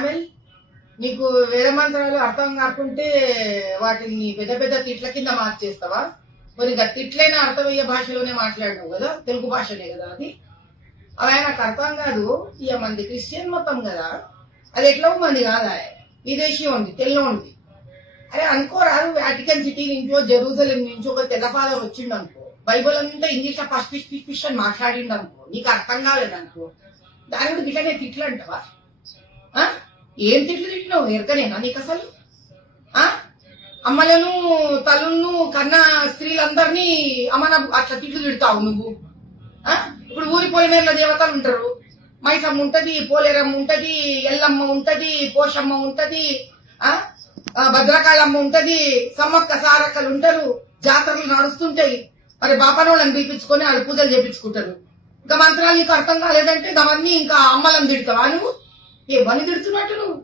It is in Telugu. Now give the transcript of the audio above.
క్యామెల్ నీకు వేద మంత్రాలు అర్థం కాకుంటే వాటిని పెద్ద పెద్ద తిట్ల కింద మార్చేస్తావా? మరి ఇంకా తిట్లైనా అర్థమయ్యే భాషలోనే మాట్లాడినావు కదా, తెలుగు భాషనే కదా అది. అవి నాకు అర్థం కాదు. ఇక మంది క్రిస్టియన్ మొత్తం కదా, అది ఎట్లా మంది కాదా, విదేశీ ఉంది, తెల్ల ఉంది. అరే అనుకోరాదు, వాటికన్ సిటీ నుంచో జెరూసలేం నుంచో ఒక తెల్ల ఫాదర్ వచ్చిండు అనుకో, బైబుల్ అంతా ఇంగ్లీష్ లో ఫస్ట్ పిష్ అని మాట్లాడిండు అనుకో, నీకు అర్థం కాలేదనుకో, దాని కూడా గిట్లనే తిట్లు అంటావా? ఏం తిట్లు తిట్టినావు? ఎరకనేనా నీకు అసలు? అమ్మలను తల్లులను కన్న స్త్రీలందరినీ అమ్మన అట్లా తిట్లు తిడతావు నువ్వు. ఇప్పుడు ఊరి పొలిమేరల దేవతలు ఉంటారు, మైసమ్మ ఉంటది, పోలేరమ్మ ఉంటది, ఎల్లమ్మ ఉంటది, పోషమ్మ ఉంటది, భద్రకాళమ్మ ఉంటది, సమ్మక్క సారక్కలు ఉంటారు, జాతరలు నడుస్తుంటాయి. మరి బాపనోళ్ళని పిలిపించుకొని వాళ్ళు పూజలు చేపించుకుంటారు. ఇంకా మంత్రాలు నీకు అర్థం కాలేదంటే అవన్నీ ఇంకా అమ్మలను తిడతావా నువ్వు? ఏమని తిడుతున్నట్టు నువ్వు?